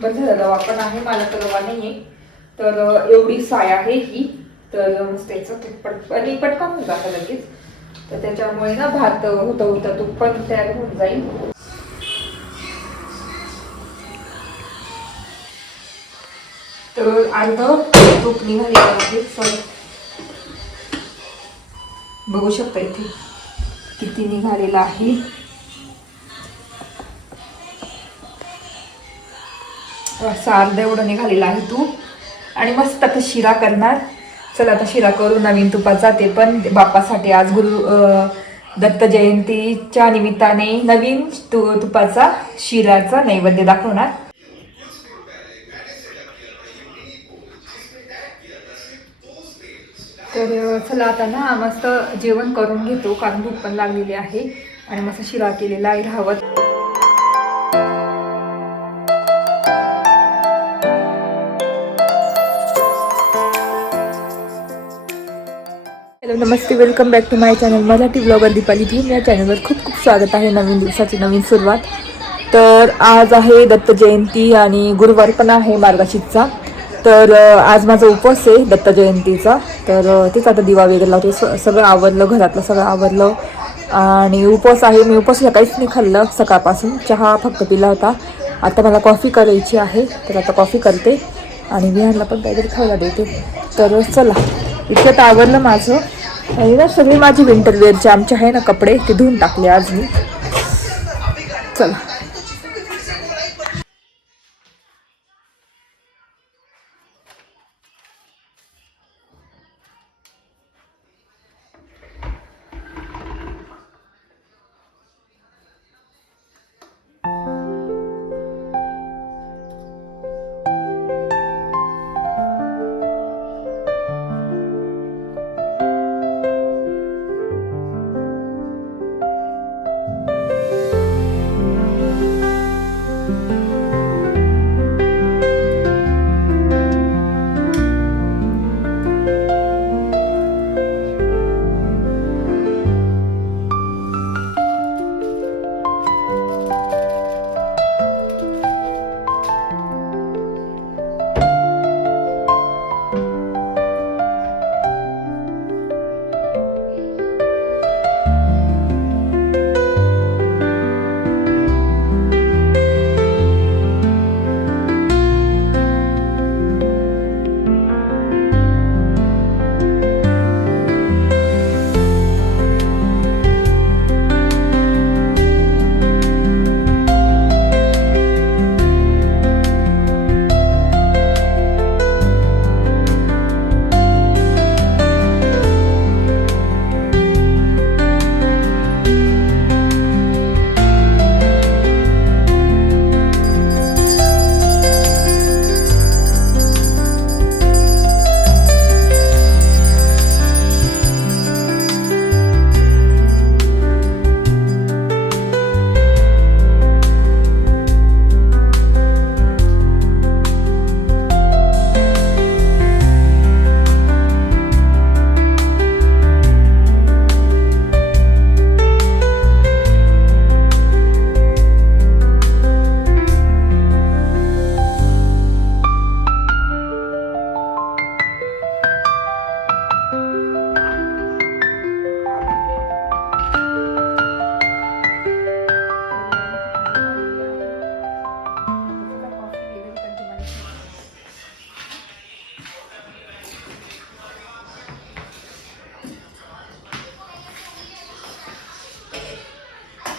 बरं झालं रवा पण आहे, मला तर रवा नाहीये. तर एवढी साय आहे ही, तर मस्त त्याचं तुप्पट आणि पटकन होऊन जातं लगेच. तर त्याच्यामुळे ना भात होता होता तूप पण तयार होऊन जाईल. तर अर्ध तूप निघालेलं आहे. बघू शकता इथे किती निघालेलं आहे. असं अर्ध एवढं निघालेलं आहे तूप. आणि मस्त आता शिरा करणार. चला आता शिरा करू नवीन तुपाचा, ते पण बाप्पासाठी. आज दत्त जयंतीच्या निमित्ताने नवीन तुपाचा शिराचा नैवेद्य दाखवणार. तर चला आता ना मस्त जेवण करून घेतो, कारण भूक पण लागलेली आहे. आणि मस्त शिरा केलेला आहे राहवत. हॅलो नमस्ते, welcome back to my channel Marathi blogger Deepali ji. या चॅनलवर खूप खूप स्वागत आहे. नवीन दिवसाची नवीन सुरुवात. तर आज आहे दत्त जयंती आणि गुरुवार पण आहे मार्गशीर्षचा. तर आज माझा उपवास आहे दत्त जयंतीचा. तर तेच आता दिवा वगैरे लावते. सगळं आवरलं, घरातलं सगळं आवरलं आणि उपवास आहे. मी उपवासाला काहीच नाही खाल्लं सकाळपासून, चहा फक्त पिला होता. आता मला कॉफी करायची आहे, तर आता कॉफी करते आणि विहानला पण काहीतरी खायला देते. तर चला, इतक्यात आवरलं माझं. आणि ना सगळे माझे विंटरवेअरचे आमचे आहे ना कपडे, ते धुवून टाकले आज मी. चला.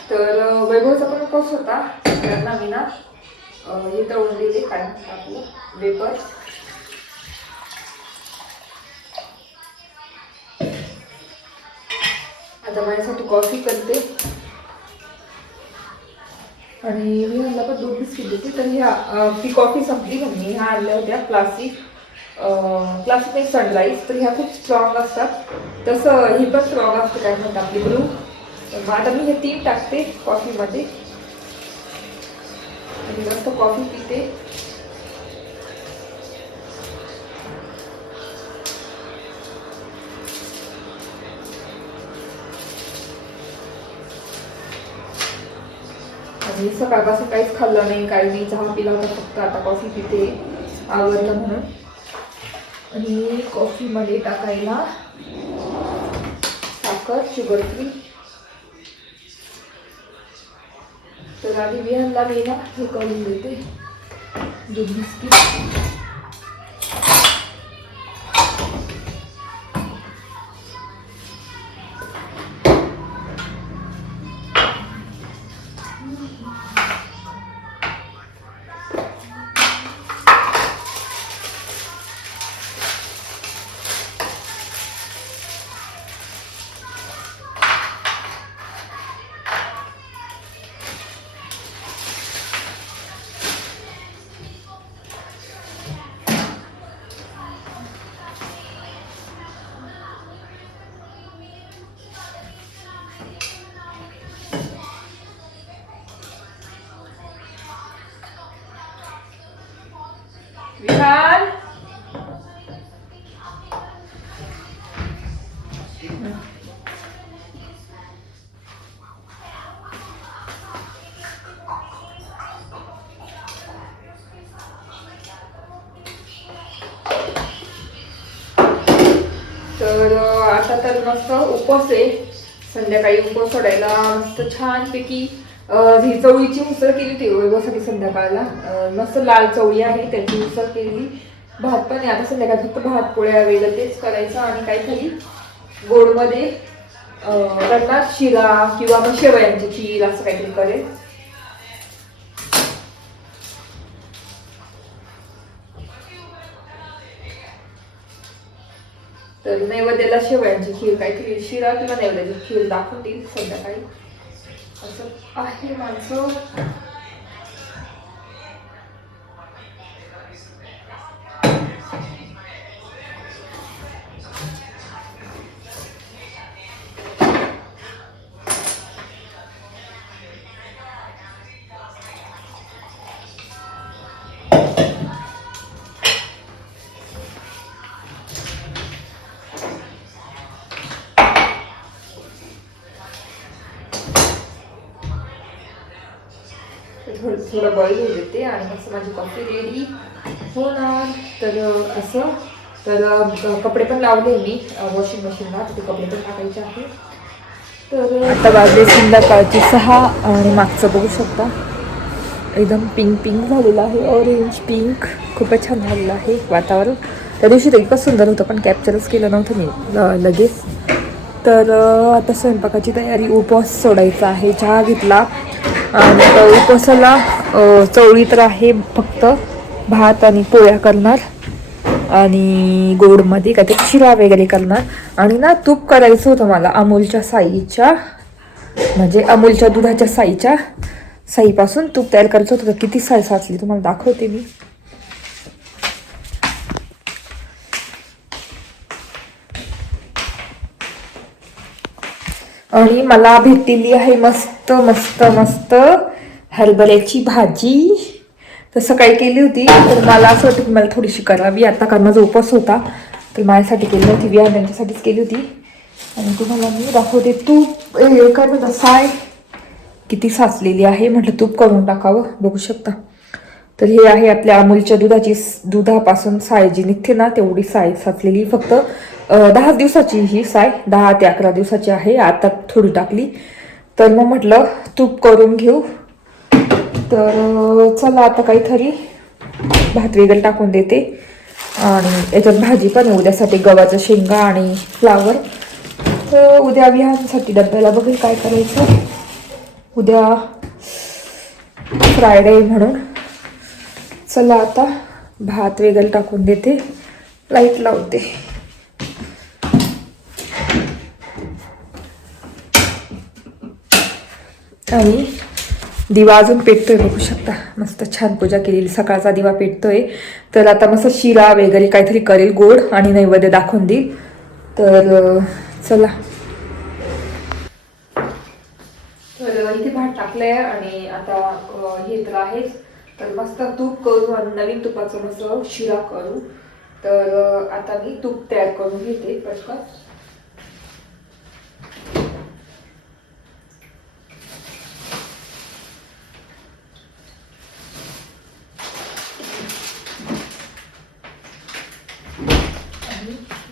तर वैभवचा पण उपवास होता. त्यांना मी ना हे तळून दिले, काय आपलं वेपर. आता माझ्यासाठी कॉफी करते आणि मी ह्याला पण 2 बिस्किट देते. तर ह्या ती कॉफी संपली म्हणून ह्या आणल्या होत्या क्लासिक नाही सनराईज. तर ह्या खूप स्ट्रॉंग असतात, तसं ही पण स्ट्रॉंग असते काय म्हणतात आपली ब्रू. तर आता मी हे 3 टाकते कॉफीमध्ये आणि मस्त कॉफी पिते. आणि आणि सकाळपासून काहीच खाल्लं नाही, काही नाही, चहा पिला होता फक्त, आता कॉफी पिते आवडलं म्हणून. आणि कॉफीमध्ये टाकायला साखर, शुगर फ्री. तर आधी विहानला मी ना हे करून देते, दूध बिस्किट. विहान तर आता तर मस्त उपवास आहे, संध्याकाळी उपवास सोडायला मस्त छानपैकी ही चवळीची उसळ केली होती वैभवसाठी संध्याकाळला. मस्त लाल चवळी आहे त्याची उसळ केली. भात पण आहे, आता संध्याकाळी फक्त भात पोळ्या वेगळं तेच करायचं आणि काहीतरी गोडमध्ये करणार, शिरा किंवा मग शेवयांची खीर असं काहीतरी करेल. तर नैवेद्याला शेवयांची खीर, काहीतरी शिरा किंवा नैवेद्याची खीर दाखवतील संध्याकाळी, असं आहे माझं. थोडं बॉईल होऊ देते आणि मस्त माझी कॉफी रेडी होणार. तर असं तर कपडे पण लावले मी वॉशिंग मशीनला, ते कपडे पण टाकायचे आहेत. तर आता वाजले संध्याकाळची 6 आणि मागचं बघू शकता एकदम पिंक पिंक झालेलं आहे, ऑरेंज पिंक. खूपच छान झालेलं आहे वातावरण. त्या दिवशी तर इतकं सुंदर होतं पण कॅप्चरच केलं नव्हतं मी लगेच. तर आता स्वयंपाकाची तयारी, उपवास सोडायचा आहे. चहा घेतला आणि उपवासाला चवळी तर आहे, फक्त भात आणि पोळ्या करणार आणि गोडमध्ये काहीतरी शिरा वगैरे करणार. आणि ना तूप करायचं होतं मला अमूलच्या साईच्या, म्हणजे अमूलच्या दुधाच्या साईपासून तूप तयार करायचं होतं. किती साई साचली तुम्हाला दाखवते मी. आणि मला भेटलेली आहे मस्त मस्त मस्त हरभऱ्याची भाजी. तर सकाळी केली होती, तर मला असं वाटतं की मला थोडीशी करावी आता, कारण माझा उपवास होता. तर माझ्यासाठी केली नव्हती, विहान त्यांच्यासाठीच केली होती. आणि तुम्हाला मी दाखवते तूप काय म्हणतात साय किती साचलेली आहे, म्हटलं तूप करून टाकावं. बघू शकता. तर हे आहे आपल्या अमूलच्या दुधापासून साय जी निघते ना, तेवढी साय साचलेली. फक्त 10 दिवसाची ही साय, 10 ते 11 दिवसाची आहे. आता थोडी टाकली. तर मग म्हटलं तूप करून घेऊ. तर चला आता काहीतरी भात वेगळं टाकून देते. आणि याच्यात भाजी पण उद्यासाठी गव्हाचं शेंगा आणि फ्लावर. तर उद्या विहानसाठी डब्याला बघेल काय करायचं. उद्या फ्रायडे म्हणून. चला आता भात वेगळं टाकून देते, लाईट लावते. आणि दिवा अजून पेटतोय, बघू शकता. मस्त छान पूजा केलेली, सकाळचा दिवा पेटतोय. तर आता मस्त शिरा वगैरे काहीतरी करेल गोड आणि नैवेद्य दाखवून देईल. तर चला. तर इथे भात टाकलंय आणि आता हे तर आहेच. तर मस्त तूप करू आणि नवीन तुपाचं मस्त शिरा करू. तर आता मी तूप तयार करून घेते पटकन.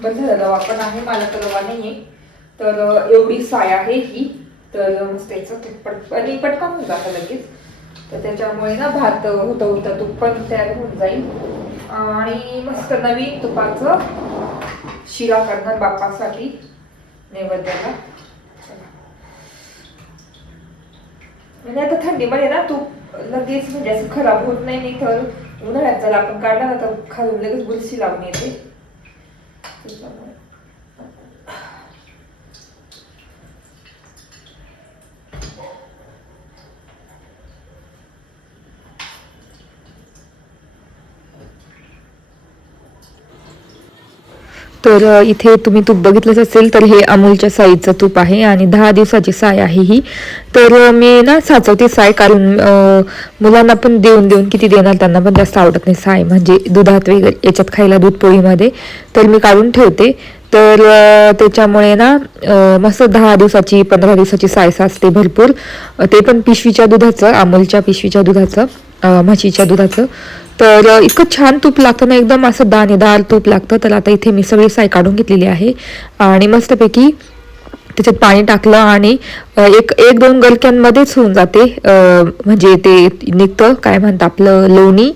बस झालं, रवा पण आहे, मला तर रवा नाही आहे. तर एवढी साय आहे ही. तर मस्त याचं तुप आणि पटकन होऊन जातं लगेच. तर त्याच्यामुळे ना भात होता होता तूप पण तयार होऊन जाईल. आणि मस्त नवीन तुपाचं शिरा करणार बाप्पासाठी नैवेद्याला. म्हणजे आता थंडीमध्ये ना तूप लगेच म्हणजे असं खराब होत नाही. तर उन्हाळ्यात जर आपण काढला ना तर खालून लगेच बुरशी लावून येते. तर इथे तुम्ही तूप बघितलंच असेल, तर हे अमूलच्या साईचं तूप आहे आणि 10 दिवसाची साय आहे ही. तर मी ना साचवते साय, कारण मुलांना पण देऊन किती देणार, त्यांना पण जास्त आवडत नाही साय, म्हणजे दुधात वगैरे याच्यात खायला, दूध पोळीमध्ये. तर मी काढून ठेवते. तर त्याच्यामुळे ना मस्त 10 दिवसाची 15 दिवसाची साय साचते भरपूर. ते पण पिशवीच्या दुधाचं, अमूलच्या पिशवीच्या दुधाचं, म्हशीच्या दुधाचं. तर इतकं छान तूप लागतं ना, एकदम असं दाणेदार तूप लागतं. तर आता इथे मी सगळी साय काढून घेतलेली आहे आणि मस्तपैकी त्याच्यात पाणी टाकलं आणि एक 2 गलक्यांमध्येच होऊन जाते. म्हणजे ते निघतं, काय म्हणतं आपलं, लोणी.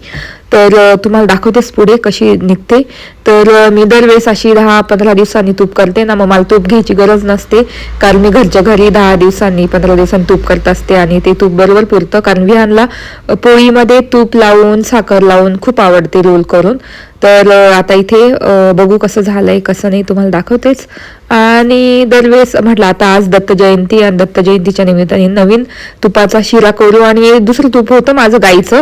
तर तुम्हाला दाखवतेच पुढे कशी निघते. तर मी दरवेळेस अशी 10-15 दिवसांनी तूप करते ना, मग मला तूप घ्यायची गरज नसते, कारण मी घरच्या घरी 10 दिवसांनी 15 दिवसांनी तूप करत असते आणि ते तूप बरोबर पुरतं. कारण विहानला पोळीमध्ये तूप लावून, साखर लावून खूप आवडते रोल करून. तर आता इथे बघू कसं झालंय कसं नाही, तुम्हाला दाखवतेच. आणि दरवेळेस म्हटलं आता आज दत्त जयंती, आणि दत्त जयंतीच्या निमित्ताने नवीन तुपाचा शिरा करू. आणि दुसरं तूप होतं माझं गाईचं,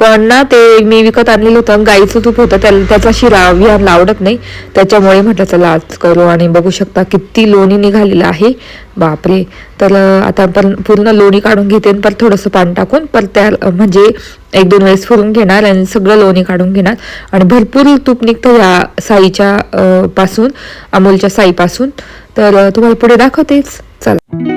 पण ना ते मी विकत आणलेलं होतं, गाईचं तूप होतं, त्याचा शिरा विहानला आवडत नाही. त्याच्यामुळे म्हटलं चला आज करू. आणि बघू शकता किती लोणी निघालेलं आहे, बापरे. तर आता पण पूर्ण लोणी काढून घेते, पण थोडंसं पाणी टाकून पर त्या म्हणजे 1-2 वेळेस फिरून घेणार आणि सगळं लोणी काढून घेणार. आणि भरपूर तूप निघतं या साईच्या पासून, अमूलच्या साईपासून. तर तुम्हाला पुढे दाखवतेच, चला.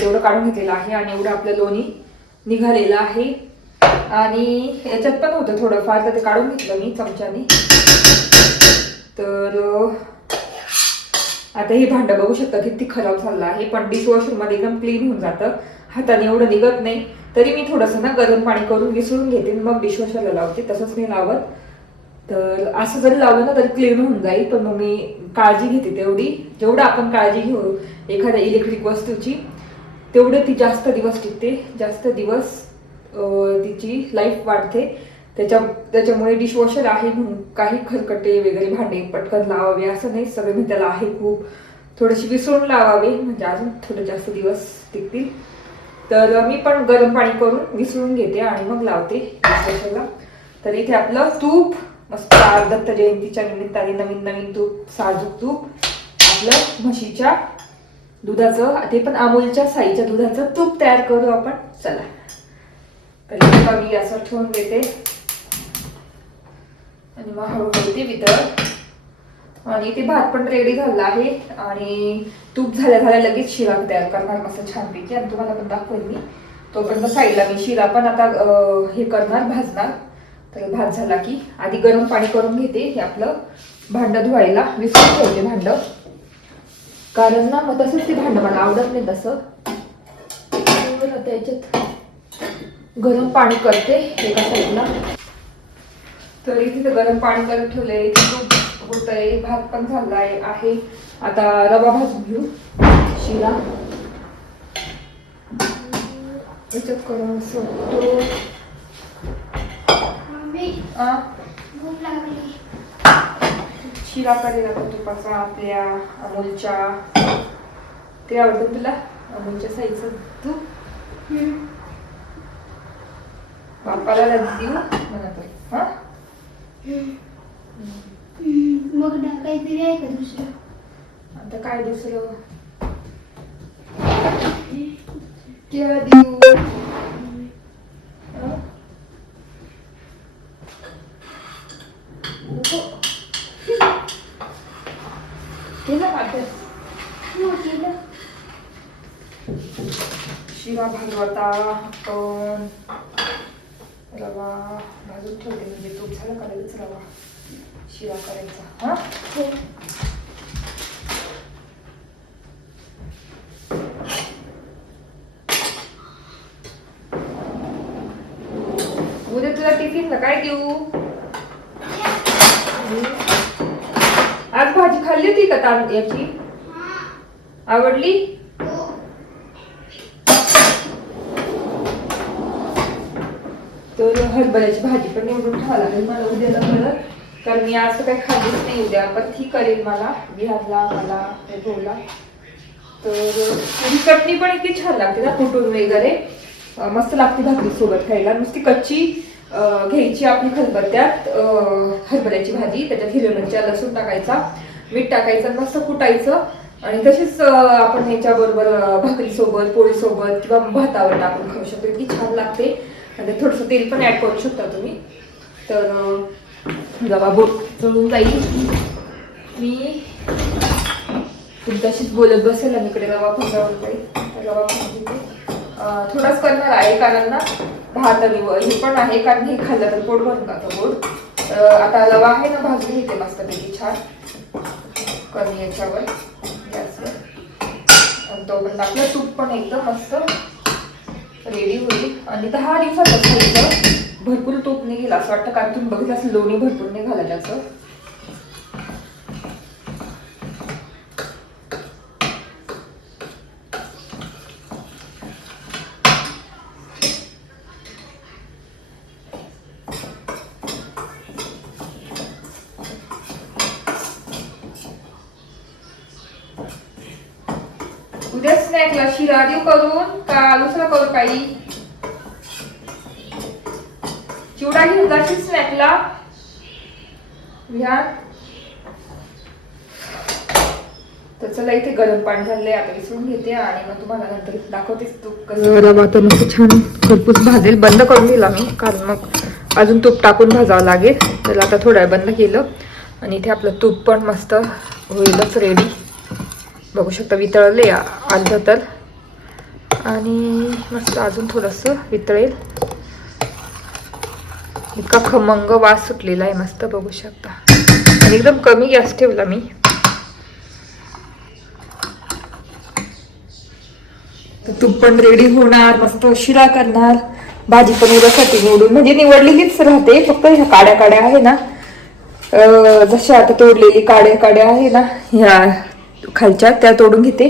तेवढं काढून घेतलेलं आहे आणि एवढं आपलं लोणी निघालेलं आहे. आणि याच्यात पण होतं थोडंफार, तर ते काढून घेतलं मी चमच्याने. तर आता हे भांडं बघू शकता किती खराब झालं आहे, पण डिशवॉशर मध्ये एकदम क्लीन होऊन जातं. हाताने एवढं निघत नाही, तरी मी थोडंसं ना गरम पाणी करून विसळून घेते, मग डिशवॉशरला लावते, तसंच नाही लावत. तर असं जरी लावलं ना तरी क्लीन होऊन जाईल, पण मग मी काळजी घेते तेवढी. जेवढं आपण काळजी घेऊ एखाद्या इलेक्ट्रिक वस्तूची, तेवढे ती जास्त दिवस टिकते, जास्त दिवस तिची लाईफ वाढते. त्याच्यामुळे डिशवॉशर आहे म्हणून काही खरकटे वगैरे भांडे पटकन लावावे असं नाही, सगळे मी त्याला आहे खूप थोडेसे विसळून लावावे, म्हणजे अजून थोडे जास्त दिवस टिकतील. तर मी पण गरम पाणी करून विसळून घेते आणि मग लावते डिशवॉशरला. तर इथे आपलं तूप मस्त दत्त जयंतीच्या निमित्ताने नवीन तूप, साजूक तूप आपलं म्हशीच्या दुधाचं, ते पण अमूलच्या साईच्या दुधाचं तूप तयार करू आपण, चला. तर मी असं ठेवून देते आणि मग हळूहळू ते वितळ. आणि ते भात पण रेडी झाला आहे आणि तूप झाल्या लगेच शिरा तयार करणार मस्त छानपैकी, आणि तुम्हाला पण दाखवेल मी. तोपर्यंत साईडला मी शिरा पण आता हे करणार, भाजणार. तर भात झाला की आधी गरम पाणी करून घेते, हे आपलं भांड धुवायला विसरून ठेवते भांड. कारण ना मग तसंच ते भांडं मला आवडत नाही तसं. आता याच्यात गरम पाणी करते एका साईडला. तर इथे गरम पाणी करत ठेवलंय, तूप होतंय, भात पण झालाय आहे. आता रवा भाजून घेऊ शिरा. याच्यात करून सोडतो. शिरा करेल आता तुपाचा आपल्या अमूलच्या. ते आवडतं तुला अमूलच्या साईजचं तूप? बापाला देऊ म्हणत. हा मग काहीतरी आहे का दुसरं? आता काय दुसरं क्या देऊ? केलं अभ्यास? केलं. शिरा भाजू आता आपण. रवा भाजून ठेवते म्हणजे तूप झालं का लगेच रवा शिरा करायचा. हा उद्या तुला टिफिनला काय देऊ? आज भाजी खाल्ली होती का याची? आवडली? तर हरभऱ्याची भाजी पण निवडून ठेवा लागेल मला उद्याला परत, कारण मी आज काही खाल्लीच नाही उद्या. पण ती करेल मला विहारला मला बोला. तर ही चटणी पण इतकी छान लागते ना, कुटून वगैरे मस्त लागते भाकरी सोबत खायला. नुसती कच्ची घ्यायची आपली खलबत्त्यात हरभऱ्याची भाजी, त्याच्यात हिरव्या मिरच्या लसूण टाकायचा, मीठ टाकायचं, मस्त कुटायचं. आणि तसेच आपण याच्याबरोबर भाकरी सोबत पोळी सोबत किंवा भातावर टाकून खाऊ शकतो. इतकी छान लागते. आणि थोडंसं तेल पण ऍड करू शकता तुम्ही. तर रवा चळून जाईल. मी तुमच्याशीच बोलत बसेल आणि इकडे रवा पण जळून जाईल. रवा पण थोडाच करणार आहे, कारण ना भात आणि हे पण आहे, कारण हे खाल्लं तर पोट भरून जातं गोड. आता रवा आहे ना भाजून घेते मस्तपैकी छान कमी याच्यावर गॅसवर. तो पण टाकला, तूप पण एकदम मस्त रेडी होईल. आणि 10 दिवसात खायचं. भरपूर तूप निघेल असं वाटतं, कारण तुम्ही बघितलं असं लोणी भरपूर निघालं त्याचं. उद्या स्नॅकला शिरा देऊ करून का दुसरं करू काही? चिवडा घेऊन जाशील स्नॅकला? तर चला, इथे गरम पाणी झालंय, आता विसरून घेते आणि मग तुम्हाला नंतर दाखवतेच तूप कसं. रवा तर नुसतं छान खरपूस भाजेल. बंद करून दिला मी, कारण मग अजून तूप टाकून भाजावं लागेल. तर आता थोडा वेळ बंद केलं आणि इथे आपलं तूप पण मस्त होईलच रेडी. बघू शकता वितळले अर्ध तर, आणि मस्त अजून थोडंसं वितळेल. इतका खमंग वास सुटलेला आहे मस्त, बघू शकता. आणि एकदम कमी गॅस ठेवला मी. तूप पण रेडी होणार, मस्त शिरा करणार. भाजी पण उद्यासाठी निवडून म्हणजे निवडलेलीच राहते, फक्त ह्या काड्या काड्या आहे ना, जशा आता तोडलेली काड्या आहे ना ह्या खालच्या, त्या तोडून घेते.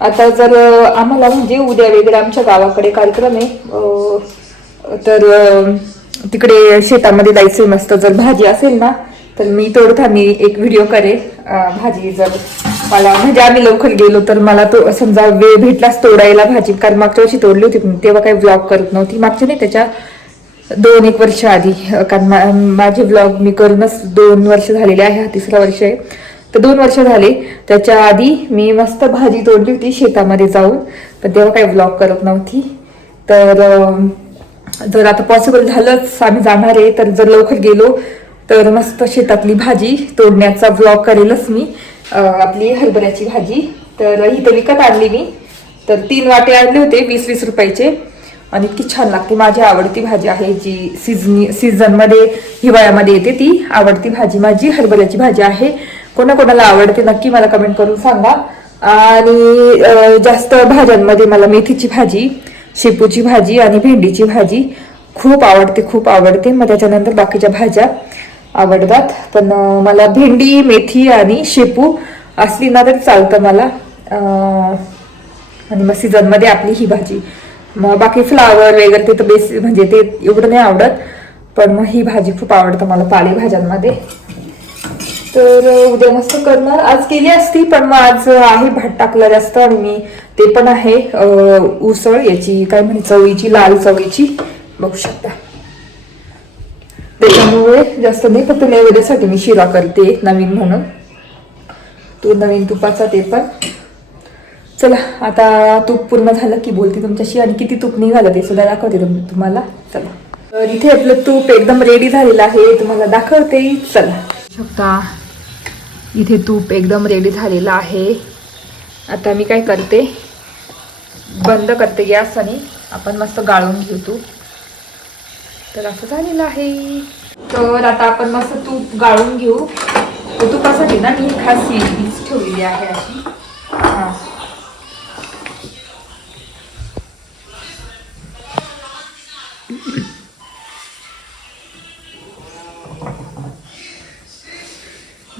आता जर आम्हाला म्हणजे उद्या वगैरे आमच्या गावाकडे कार्यक्रम आहे, तर तिकडे शेतामध्ये जायचंय मस्त. जर भाजी असेल ना तर मी तोडताना एक व्हिडिओ करेल. भाजी जर मला म्हणजे आम्ही लवकर गेलो तर मला तो समजा वेळ भेटलाच तोडायला भाजी, कारण मागच्या वर्षी तोडली होती तेव्हा काही व्लॉग करत नव्हती. मागच्या नाही, त्याच्या 2-1 वर्ष आधी, कारण माझे व्लॉग मी करूनच 2 वर्ष झालेले आहे, हा 3रा वर्ष आहे. तर 2 वर्ष झाले. त्याच्या आधी मी मस्त भाजी तोडली होती शेतामध्ये जाऊन, पण तेव्हा काही व्लॉग करत नव्हती. तर जर आता पॉसिबल झालंच आम्ही जाणार आहे, तर जर लवकर गेलो तर मस्त शेतातली भाजी तोडण्याचा व्लॉग करेलच मी. आपली हरभऱ्याची भाजी तर ही तर विकत आणली मी. तर 3 वाटे आणले होते 20-20 रुपयाचे, आणि इतकी छान लागते. माझी आवडती भाजी आहे, जी सीझनमध्ये हिवाळ्यामध्ये येते, ती आवडती भाजी माझी हरभऱ्याची भाजी आहे. कोणाकोणाला आवडते नक्की मला कमेंट करून सांगा. आणि जास्त भाज्यांमध्ये मला मेथीची भाजी, शेपूची भाजी आणि भेंडीची भाजी खूप आवडते. मग त्याच्यानंतर बाकीच्या भाज्या आवडतात. पण मला भेंडी, मेथी आणि शेपू असली ना तरी चालतं मला. आणि मग सीझनमध्ये आपली ही भाजी. मग बाकी फ्लावर वगैरे ते तर म्हणजे ते एवढं नाही आवडत. पण मग ही भाजी खूप आवडतं मला पालेभाज्यांमध्ये. तर उद्या मस्त करणार. आज केली असती पण मग आज आहे भात टाकला जास्त. आणि मी ते पण आहे उसळ याची काय म्हणे चवळीची, लाल चवळीची बघू शकता. त्याच्यामुळे जास्त नाही, फक्त नैवेद्यासाठी मी शिरा करते नवीन म्हणून. तो नवीन तुपाचा ते पण. चला आता तूप पूर्ण झालं की बोलते तुमच्याशी. आणि किती तूप निघालं ते सुद्धा दाखवते तुम्हाला. चला तर इथे आपलं तूप एकदम रेडी झालेलं आहे, तुम्हाला दाखवते. चला शकता इथे तूप एकदम रेडी झालेलं आहे. आता मी काय करते, बंद करते गॅस आणि आपण मस्त गाळून घेऊ तूप. तर असं झालेलं आहे. तर आता आपण मस्त तूप गाळून घेऊ. तुपासाठी ना मी खास पीस ठेवलेली आहे अशी. हां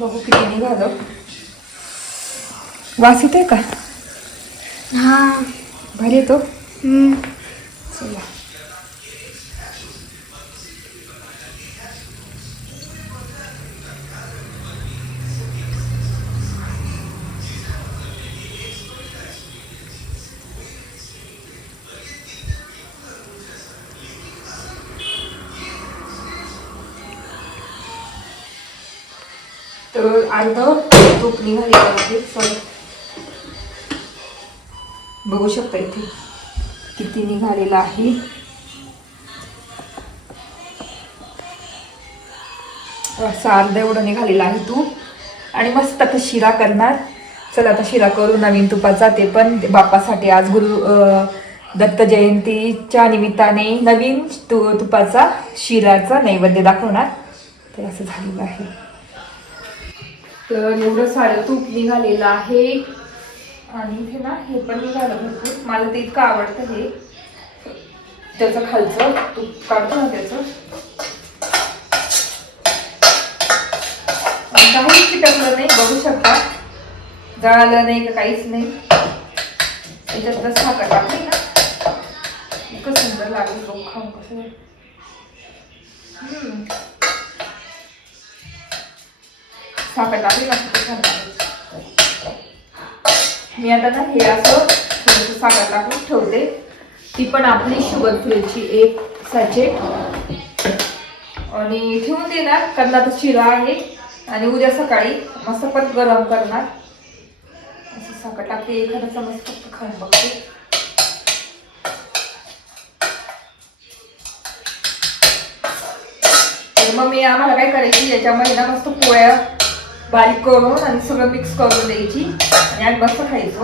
बघू किती निघालं. वास येतोय का? हा. भारी येतो. चला तर अर्ध तूप निघालेलं आहे. बघू शकता इथे किती निघालेलं आहे. असं अर्ध एवढं निघालेलं आहे तूप. आणि मस्त आता शिरा करणार. चला आता शिरा करू नवीन तुपाचा, ते पण बाप्पासाठी. आज दत्त जयंतीच्या निमित्ताने नवीन तुपाचा शिराचा नैवेद्य दाखवणार. तर असं झालेलं आहे. तर एवढं सारं तूप निघालेलं आहे. आणि इथे ना हे पण निघालं भरपूर. मला ते इतकं आवडतं हे. त्याचं खालचं तूप काढतो ना त्याचं. काहीच चिटकलं नाही, बघू शकता. जळालं नाही का काहीच नाही. त्याच्यात साखर टाकली ना, इतकं सुंदर लागेल. लोक खाऊन कसं साखर टाकली ना खूप छान लागेल. मी आता ना हे असं थोडंसं साखर टाकून ठेवते. ती पण आपली शुगर फ्रीची 1 सॅचेट. आणि ठेवून देणार. करणार शिरा आहे. आणि उद्या सकाळी मस्त पण गरम करणार. असं साखर टाकते. एखादा चमच फक्त खाऊन बघते. तर मग मी आम्हाला काय करायची, याच्यामध्ये ना मस्त पोळ्या बारीक करून आणि सगळं मिक्स करून द्यायची. आणि आज मस्त खायचो.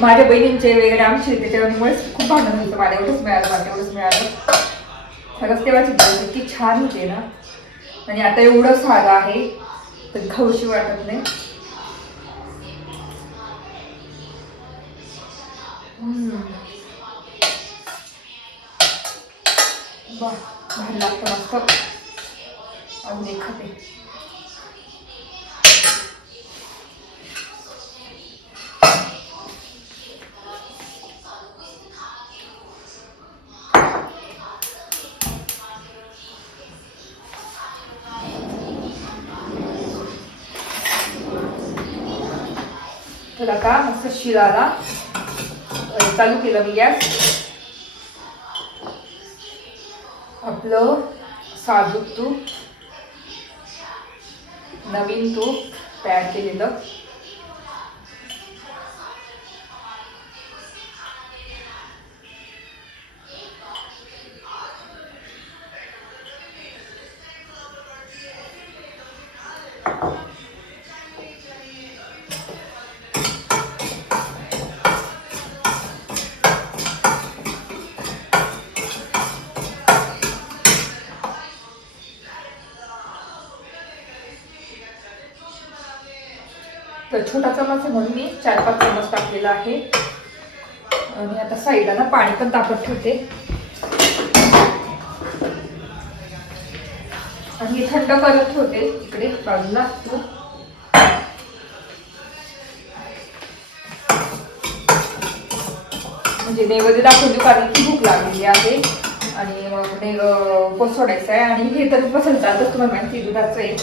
माझ्या बहिणींचे वगैरे आमचे त्याच्यामुळे खूप भांडण व्हायचं. मला एवढंच मिळालं, मला एवढंच मिळालं. खरंच तेव्हाची दिवस इतकी छान होते ना. आणि आता एवढं सारं आहे तर खाऊशी वाटत नाही. भारी लागतं मस्त. अजून एक खाते. तर आता मस्त शिराला चालू केलं मी गॅस. आपलं साजूक तूप, नवीन तूप तयार केलेलं. तर छोटा चमच आहे म्हणून मी 4-5 चमच टाकलेला आहे. आणि आता साईडला ना पाणी पण तापत ठेवते आणि हे थंड करत ठेवते इकडे बाजूला. म्हणजे नैवेद्य दाखवून देऊ कारण की भूक लागलेली आहे आणि मग उपवास सोडायचा आहे. आणि हे तर उपवासाला चालतं, तुम्हाला माहिती दुधाचं आहे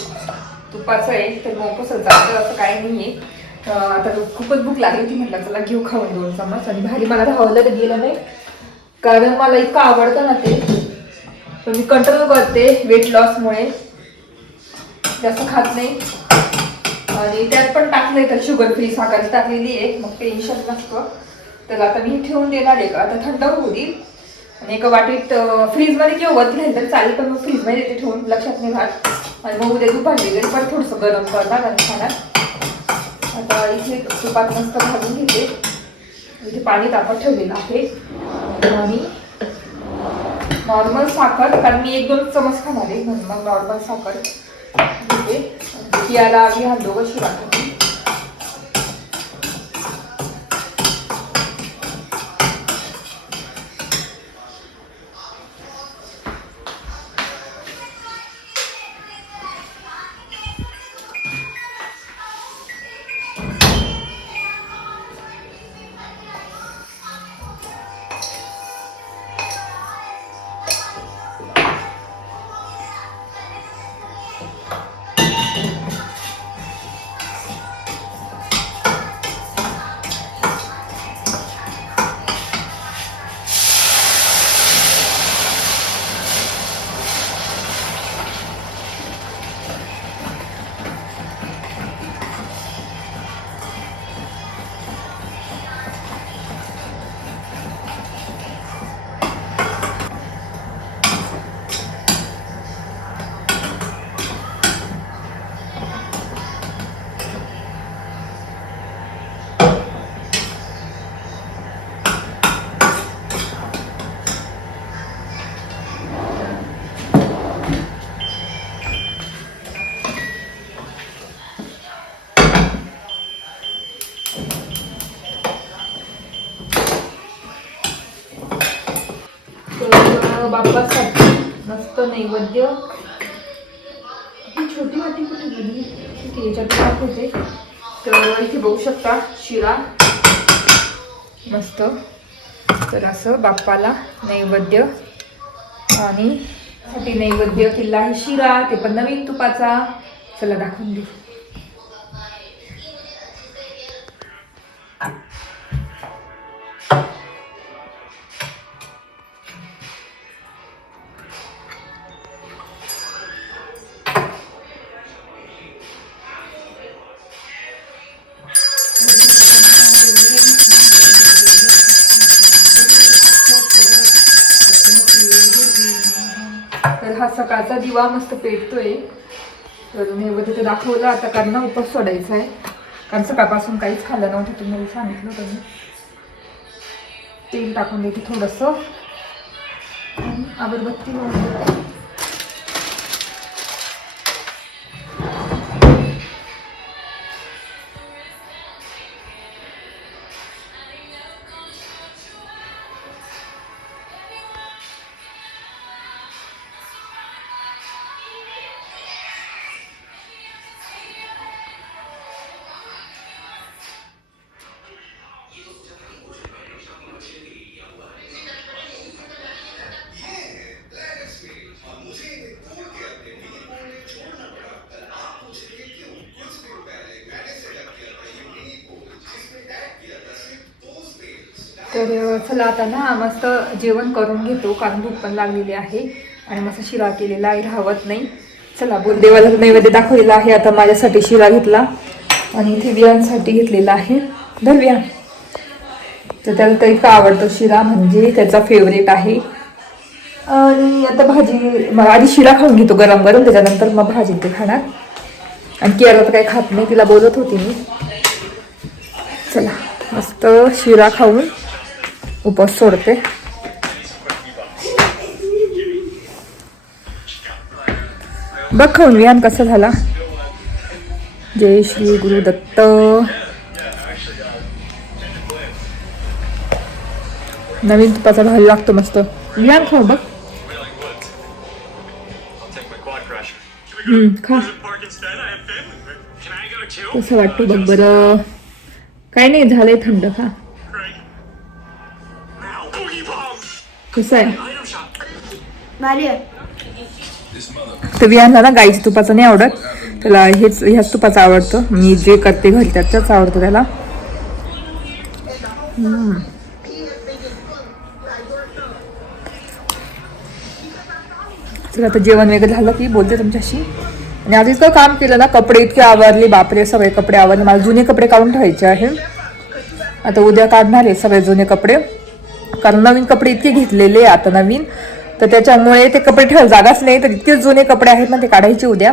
तुपाचं आहे, तर मग उपवासाला चालतं असं काही नाही आहे. आता खूपच भूक लागली होती, म्हटलं चला घेऊ खाऊन 2 चमच. आणि भारी मला धावलं तर गेलं नाही कारण मला इतकं आवडतं ना ते, पण मी कंट्रोल करते वेट लॉसमुळे, जास्त खात नाही. आणि त्यात पण टाकलंय तर शुगर फ्री साखर टाकलेली आहे, मग टेन्शन नसतं. तर आता मी ठेवून देणार आहे, आता थंड होऊ देईल आणि एका वाटीत फ्रीजमध्ये किंवा वरती राहील तर चालेल, पण मग फ्रीजमध्ये ते ठेवून लक्षात नाही राहत. आणि मग उद्या दुपारी पण थोडंसं गरम करणार आणि खाणार. आता इथे तुपात मस्त भाजून घेते. इथे पाणी तापत ठेवलेलं आहे आणि नॉर्मल साखर, कारण मी 1-2 चमच खाणार आहे म्हणून मग नॉर्मल साखर घेते. याला आधी हा दोघं शिरा टाकते. बाप्पासाठी मस्त नैवेद्य. ही छोटी वाटी कुठे गेली? ठीक आहे, याच्यात दाखवते. तर इथे बघू शकता शिरा मस्त. तर असं बाप्पाला नैवेद्य आणि साठी नैवेद्य केला आहे शिरा, ते पण नवीन तुपाचा. चला दाखवून देऊ. तर हा सकाळचा दिवा मस्त पेटतोय. तर नैवेद्य ते दाखवलं आता, कारण उपवास सोडायचा आहे, कारण सकाळपासून काहीच खाल्लं नव्हतं, तुम्हाला सांगितलं होतं मी. तेल टाकून देते थोडंसं आणि अगरबत्ती लावून. तर चला आता ना मस्त जेवण करून घेतो, कारण भूक पण लागलेली आहे आणि मस्त शिरा केलेला आहे, राहत नाही. चला बोल. देवाला नैवेद्य दाखवलेला आहे. आता माझ्यासाठी शिरा घेतला आणि इथे वियांसाठी घेतलेला आहे. धर विया. तर त्याला तर इतका आवडतो शिरा, म्हणजे त्याचा फेवरेट आहे. आणि आता भाजी, मग आधी शिरा खाऊन घेतो गरम गरम, त्याच्यानंतर मग भाजी ते खाणार. आणि केरला तर काही खात नाही, तिला बोलत होती मी. चला मस्त शिरा खाऊन उपवास सोडते. बघ खाऊन विहान कसा झाला. जय श्री गुरुदत्त. नवीन तुपाचा भारी लागतो मस्त. घ्या खाऊ बघ. खा. कसं वाटतं बघ बरं. काय नाही झालंय थंड. खा. कसं आहे. भारी आहे. तर विहानला ना गाईच्या तुपाचं नाही आवडत, त्याला ह्याच तुपाचं आवडतं. मी जे करते घरी त्याच्याच आवडतं त्याला. तर आता जेवण वगैरे झालं की बोलते तुमच्याशी. आणि आज इतकं काम केलं ना, कपडे इतके आवरले बापरे, सगळे कपडे आवरले. मला जुने कपडे काढून ठेवायचे आहे. आता उद्या काढणार आहे सगळे जुने कपडे, कारण नवीन कपडे इतके घेतलेले आता नवीन, तर त्याच्यामुळे ते कपडे ठेवायला जागाच नाही. तर इतके जुने कपडे आहेत ना ते काढायचे उद्या.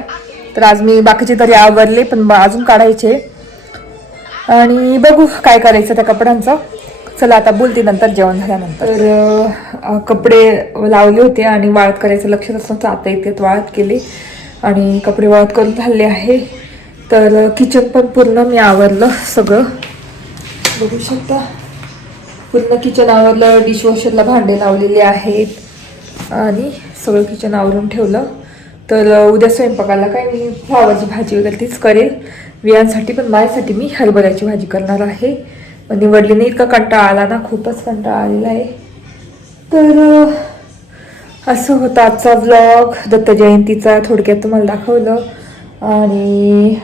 तर आज मी बाकीचे तरी आवरले, पण अजून काढायचे. आणि बघू काय करायचं त्या कपड्यांचं. चला आता बोलते नंतर जेवण झाल्यानंतर. तर कपडे लावले होते आणि वाळत करायचं लक्षात नव्हतं. आता इथे वाळत केले आणि कपडे वाळत करून झाले आहे. तर किचन पण पूर्ण मी आवरलं सगळं, बघू शकता. पूर्ण किचन आवरलं. डिशवॉशरला भांडे लावलेले आहेत आणि सगळं किचन आवरून ठेवलं. तर उद्या स्वयंपाकाला काय मी फ्लावरची भाजी वगैरे तीच करेल वियांसाठी, पण माझ्यासाठी मी हरभऱ्याची भाजी करणार आहे. निवडली नाही, इतका कंटाळा आला ना, खूपच कंटाळा आलेला आहे. तर असं होतं आजचा व्लॉग दत्त जयंतीचा, थोडक्यात तुम्हाला दाखवलं. आणि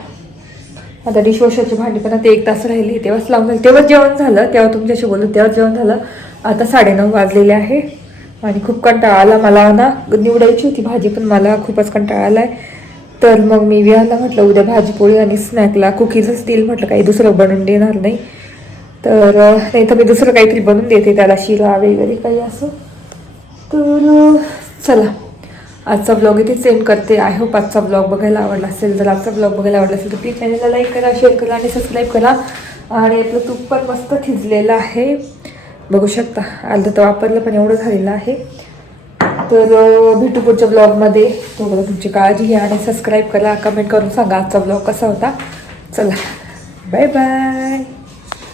आता डिशवॉशरची भांडी पण आता 1 तास राहिली, तेव्हाच लावून झालं, तेव्हाच जेवण झालं, तेव्हा तुमच्याशी बोललो तेव्हाच जेवण झालं. आता 9:30 वाजलेले आहे आणि खूप कंटाळा आला मला ना. निवडायची होती भाजी पण मला खूपच कंटाळा आला आहे. तर मग मी विहानला म्हटलं उद्या भाजीपोळी आणि स्नॅकला कुकीजच देईल, म्हटलं काही दुसरं बनवून देणार नाही. तर नाही तर मी दुसरं काहीतरी बनवून देते त्याला, शिरा वगैरे काही असं. तर चला आजचा ब्लॉग इथे सेंड करते. आय होप आजचा ब्लॉग बघायला आवडला असेल. जर आजचा ब्लॉग बघायला आवडला असेल तर प्लीज चॅनलला लाईक करा, शेअर करा आणि सबस्क्राईब करा. आणि आपलं तूप पण मस्त थिजलेलं आहे, बघू शकता. अर्धं तर वापरलं पण एवढं झालेलं आहे. तर भेटू पुढच्या ब्लॉगमध्ये. तोपर्यंत तुमची काळजी घ्या आणि सबस्क्राईब करा. कमेंट करून सांगा आजचा ब्लॉग कसा होता. चला बाय बाय.